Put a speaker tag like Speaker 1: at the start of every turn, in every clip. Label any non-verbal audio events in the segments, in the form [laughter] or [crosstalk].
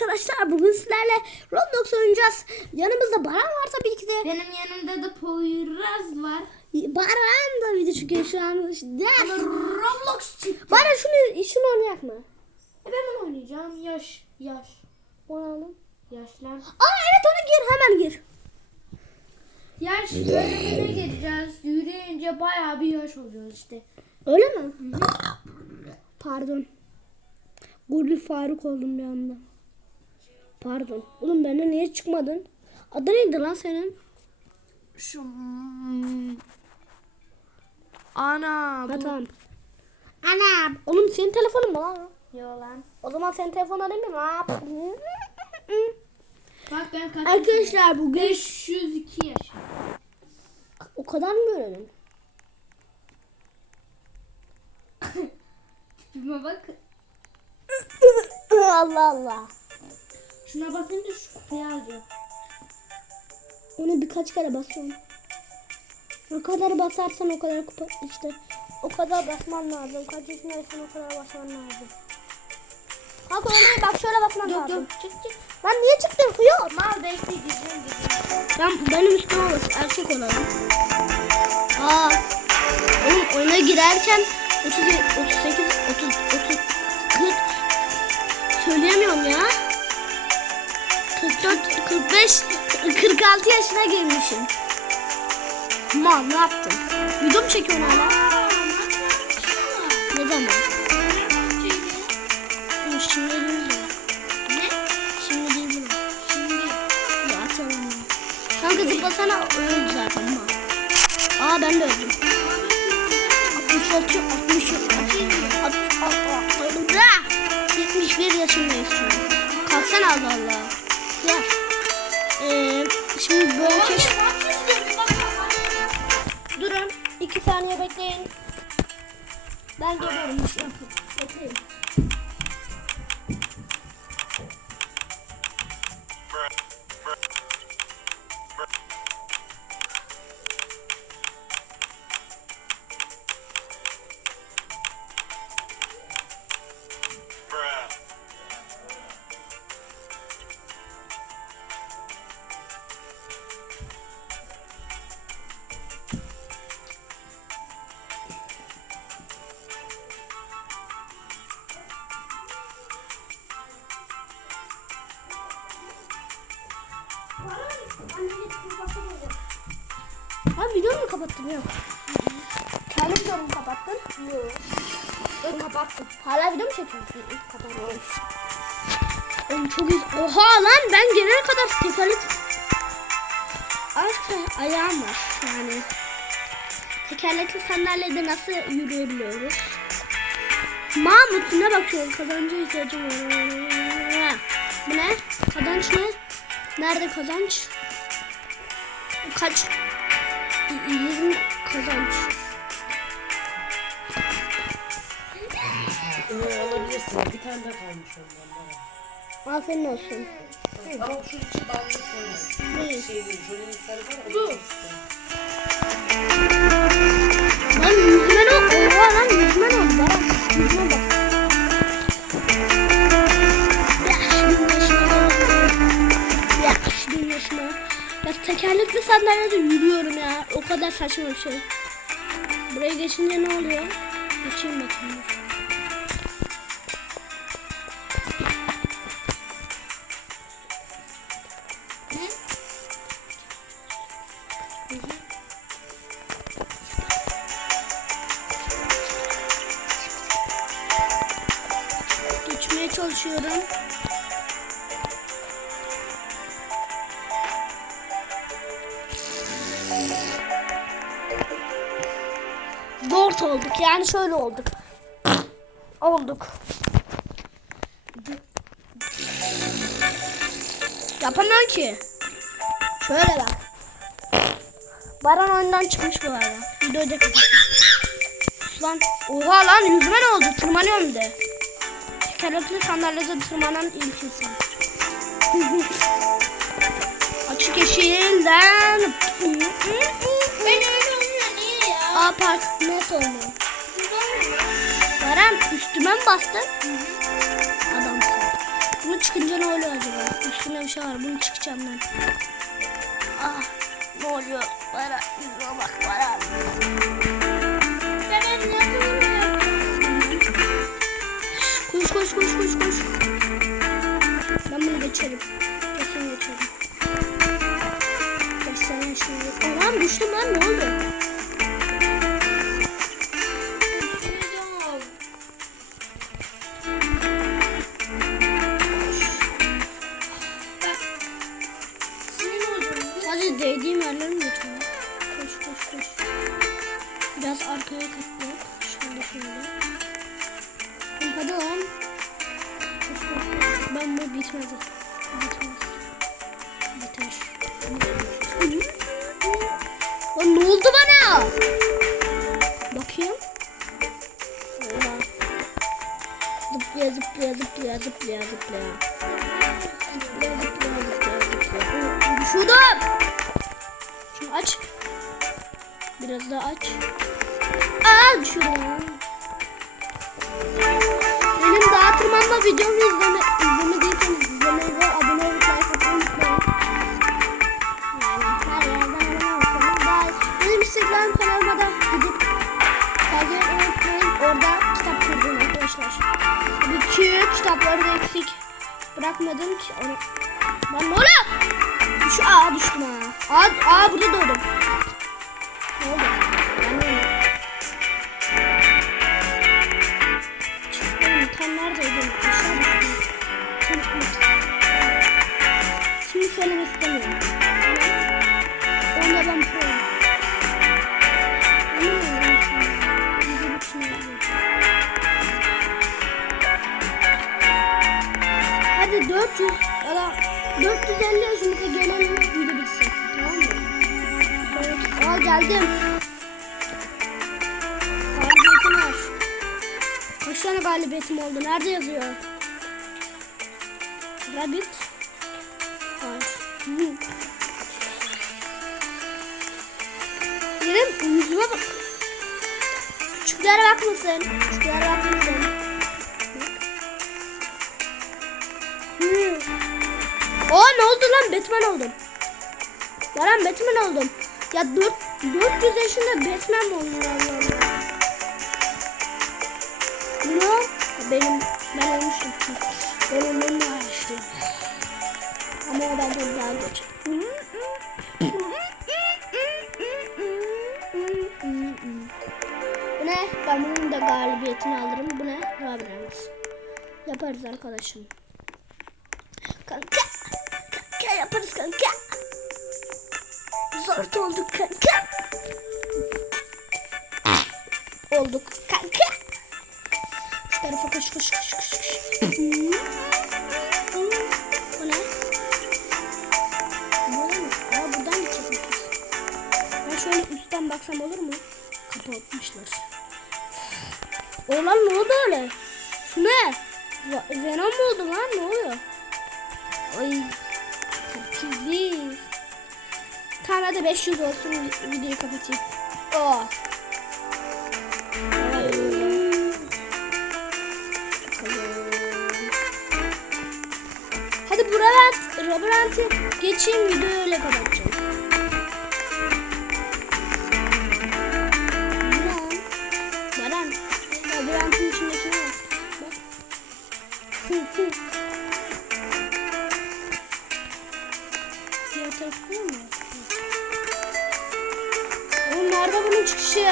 Speaker 1: arkadaşlar bugün sizlerle Roblox oynayacağız. Yanımızda Baran var tabii ki de.
Speaker 2: Benim yanımda da Poyraz var.
Speaker 1: Baran da video çekiyor şu an.
Speaker 2: Ama
Speaker 1: Yes.
Speaker 2: Roblox çıktı.
Speaker 1: Baran şunu, şunu oynayak mı?
Speaker 2: E ben onu oynayacağım. Yaş, yaş.
Speaker 1: Oynayalım.
Speaker 2: Yaşlar.
Speaker 1: Aa evet ona gir hemen gir.
Speaker 2: Yaş bölümüne gireceğiz. Yürüyünce bayağı bir yaş oluyor işte.
Speaker 1: Öyle mi? Pardon. Gurul Faruk oldum bir anda. Pardon. Oğlum benden niye çıkmadın? Adı neydi lan senin?
Speaker 2: Şu... Ana.
Speaker 1: Ha tamam. Ana. Oğlum senin telefonun mu lan?
Speaker 2: Yo lan.
Speaker 1: O zaman senin telefon alayım mı? lan?
Speaker 2: Bak ben kaç
Speaker 1: Arkadaşlar bugün
Speaker 2: 502 yaşım.
Speaker 1: o kadar mı görelim?
Speaker 2: Tipime bak. [laughs]
Speaker 1: Allah Allah.
Speaker 2: Şuna basınca şu kutuyu alacağım.
Speaker 1: Onu birkaç kere basıyorum. Ne kadar basarsan o kadar kupa işte o kadar basman lazım. Kaç yaşındaysan o kadar basman lazım. Bak oraya bak şöyle basman
Speaker 2: Yok
Speaker 1: lazım.
Speaker 2: yok çık çık.
Speaker 1: Ben niye çıktım? Yok.
Speaker 2: Mal bekle gideceğim.
Speaker 1: Ben benim üstüme bas. Erkek olalım. Aa. Oğlum oyuna girerken 30 38 30 30 40 söyleyemiyorum ya. 44 45 46 yaşına girmişim. Mal ne yaptın? Video mu çekiyorsun hala? Ne zaman? Şimdi değil?
Speaker 2: Ne?
Speaker 1: Şimdi değil mi?
Speaker 2: Şimdi.
Speaker 1: Ya atalım. Kanka zıplasana öldü zaten ama. Aa ben de öldüm. 66, 60, 60, 71 yaşındayız şu an. Kalksana Allah Allah. Bekleyin. Ben geliyorum. Bekleyin. Kapattın yok? Kendi videomu mu kapattın? Yok. Yok kapattım. Hala video mu çekiyorsun? İlk kapattım. Oğlum çok iyi. Oha lan ben gelene kadar tekerlek... Artık ayağım var yani. Tekerlekli sandalyede nasıl yürüyebiliyoruz? Mahmut ne bakıyorum? Kazancı ihtiyacım var. Bu ne? Kazanç ne? Nerede kazanç? Kaç? 20 kazanç.
Speaker 3: Ee, alabilirsin. Bir tane de kalmış ondan.
Speaker 1: Aferin olsun.
Speaker 3: Ama şu içi ballı koymasın.
Speaker 1: Ne?
Speaker 3: Şey değil, jölenin sarı var. Bu.
Speaker 1: Lan yüzüme ne? Oha lan yüzüme ne oldu? Yüzüme bak. Ya tekerlekli sandalyede yürüyorum ya. O kadar saçma bir şey. Buraya geçince ne oluyor? Geçeyim bakayım. Geçmeye çalışıyorum. Dört olduk yani şöyle olduk. olduk. Yapamıyorum ki. Şöyle bak. Baran oyundan çıkmış bu arada. Videoda Lan oha lan yüzüme ne oldu? Tırmanıyorum de. Tekerlekli sandalyede tırmanan ilk insan. Açık yeşilden. Aa park nasıl olmuyor? Baran üstüme mi bastın? Adamsın. Bunu çıkınca ne oluyor acaba? Üstünde bir şey var. Bunu çıkacağım ben. Ah ne oluyor? Bana yüzüme bak
Speaker 2: yaptım?
Speaker 1: Koş koş koş koş koş. Ben bunu geçerim. Kesin geçerim. Kesin şimdi. Anam düştüm lan ne oldu? Arkaya katlayalım. Şöyle şöyle. Hadi lan. Koş koş koş. Ben bu bitmedi. Bitmez. Biter. Lan ne oldu bana? Bakayım. Oha. Zıplaya zıplaya zıplaya zıplaya zıplaya. Zıplaya zıplaya zıplaya zıplaya. Düşürdüm. Şunu aç. Biraz daha aç. Aa düşürdüm. Benim daha tırmanma videomu izleme, izlemediyseniz izlemeyi ve abone olup like atmayı unutmayın. Yani her yerden abone olsanız daha. Benim Instagram kanalıma da gidip takip unutmayın. Orada kitap kurdum arkadaşlar. Bir ki kitapları da eksik bırakmadım ki onu. Lan ne oluyor? Şu aa düştüm ha. Aa, aa burada doğdum. Ne oldu? Söylemek istemiyorum. Onda ben proyum. Bitsin diye. Hadi 400 ya da 450 yaşımıza gelelim video bitsin. Tamam mı? Aa geldim. Galibiyetim var. Kaç tane galibiyetim oldu? Nerede yazıyor? Rabbit. Benim yüzüme bak. Küçüklere bakmasın. Küçüklere bakmasın. Bak. Aa ne oldu lan? Batman oldum. Baran Batman oldum. Ya 4, 400 yaşında Batman mi oldum Allah Allah. Bu ne? o? Benim, ben olmuştum. Ben ondan daha yaşlıyım. Ama o benden daha geç. Bu ne? Ben bunun da galibiyetini alırım. Bu ne? Rabiremiz. Yaparız arkadaşım. Kanka. Kanka yaparız kanka. Zor olduk kanka. Olduk oldu lan? Ne oluyor? Ay. Herkesiz. Tamam hadi 500 olsun videoyu kapatayım. Oh. Hadi labirent, labirenti geçeyim videoyu öyle kapatacağım. Baran, labirentin içindeki ne? Bak. Hı. Diğer tarafı mı? Oğlum nerede bunun çıkışı?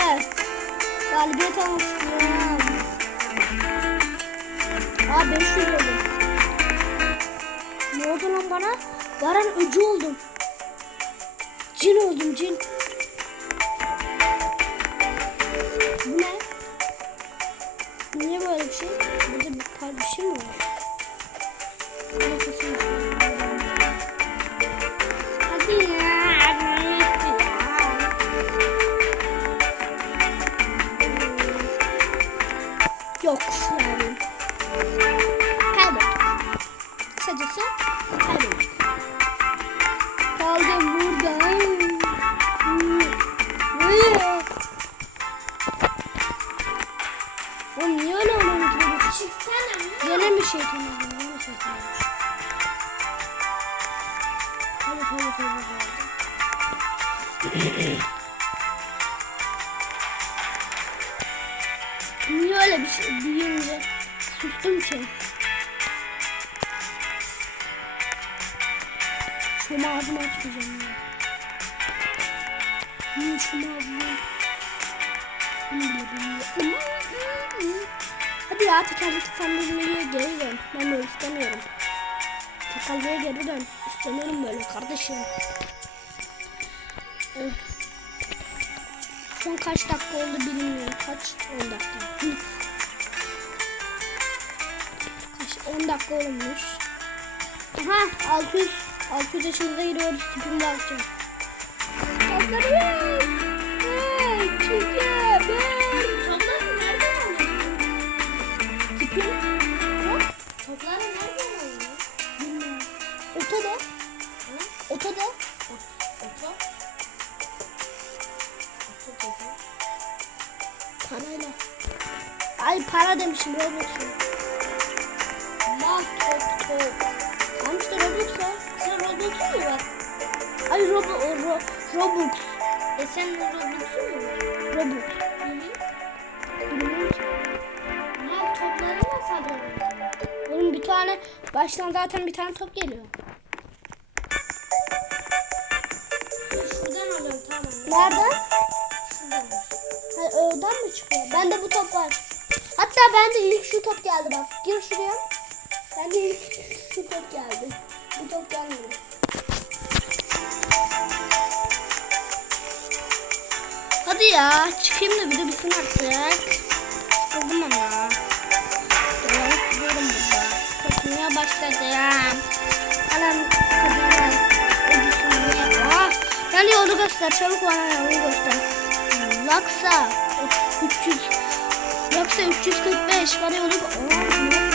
Speaker 1: Galibiyet almak istiyorum. Aa 500 oldum. Ne oldu lan bana? Baran öcü oldum. Cin oldum cin. Bu ne? Böyle bir şey? Burada bir par bir şey mi var? Burada. Hadi ya. Yok yani. Kaybettik. Kısacası kaybettik. şeytan oldum. Ben
Speaker 2: de
Speaker 1: şeytan oldum. Hadi hadi hadi hadi. Niye öyle bir şey duyunca sustum ki? Şom ağzımı açmayacağım ya. Niye şom ağzımı? Bunu bile bilmiyorum. Hadi ya tekerlekli sandalyeye geri dön. Ben böyle istemiyorum. Sakallıya geri dön. İstemiyorum böyle kardeşim. Şu an kaç dakika oldu bilmiyorum. Kaç? 10 dakika. Kaç? 10 dakika olmuş. Aha 600 600 yaşımıza giriyoruz. Tipimi de alacağım. Hazırız. Hey, çekim. Otoda.
Speaker 2: Oto. Oto topu.
Speaker 1: Parayla. Ay para demişim Robux'u.
Speaker 2: Mal top top.
Speaker 1: Tamam işte Robux'u.
Speaker 2: Sen Robux'un mu var?
Speaker 1: Ay Robu, o, ro, Robux.
Speaker 2: E sen Robux'un mu var?
Speaker 1: Robux.
Speaker 2: Hı hı. Mal topları nasıl alıyorsun?
Speaker 1: Oğlum bir tane baştan zaten bir tane top geliyor. Nereden?
Speaker 2: Şuradan.
Speaker 1: Ha, oradan mı çıkıyor? Bende bu top var. Hatta bende ilk şu top geldi bak. Gir şuraya. Bende ilk şu top geldi. Bu top gelmedi. Hadi ya çıkayım da bir de bitsin artık. Sıkıldım ama. Dolanıp gidiyorum burada. Koşmaya başladım. Göster. Çabuk bana yolu göster. Laksa 300 Laksa 345 bana Aa,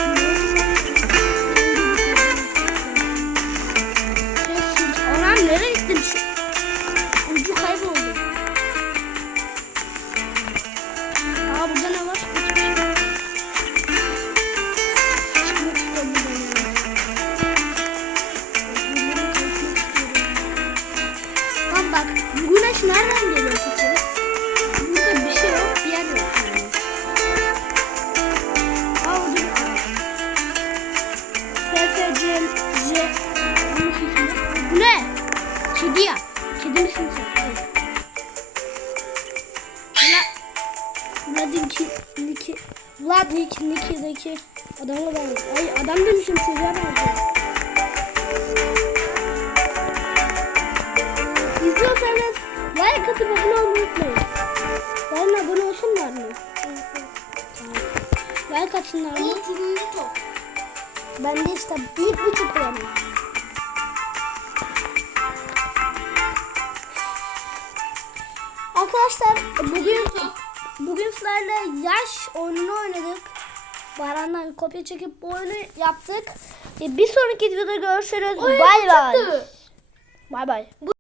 Speaker 1: FFC J Bu ne? Kedi ya. Kedi misin sen? Evet. Vla Vlad'inki Niki Vlad Niki Niki'deki adamla ben Ay adam demişim çocuğa benziyor. İzliyorsanız like atıp abone olmayı unutmayın. Yarın abone olsunlar mı? Tamam. Like atsınlar mı?
Speaker 2: Bu turuncu top.
Speaker 1: Ben de işte bir buçuk lira mı? Arkadaşlar bugün bugün sizlerle yaş oyununu oynadık. Baran'dan kopya çekip bu oyunu yaptık. E, Bir sonraki videoda görüşürüz. Bay bay. Bay bay.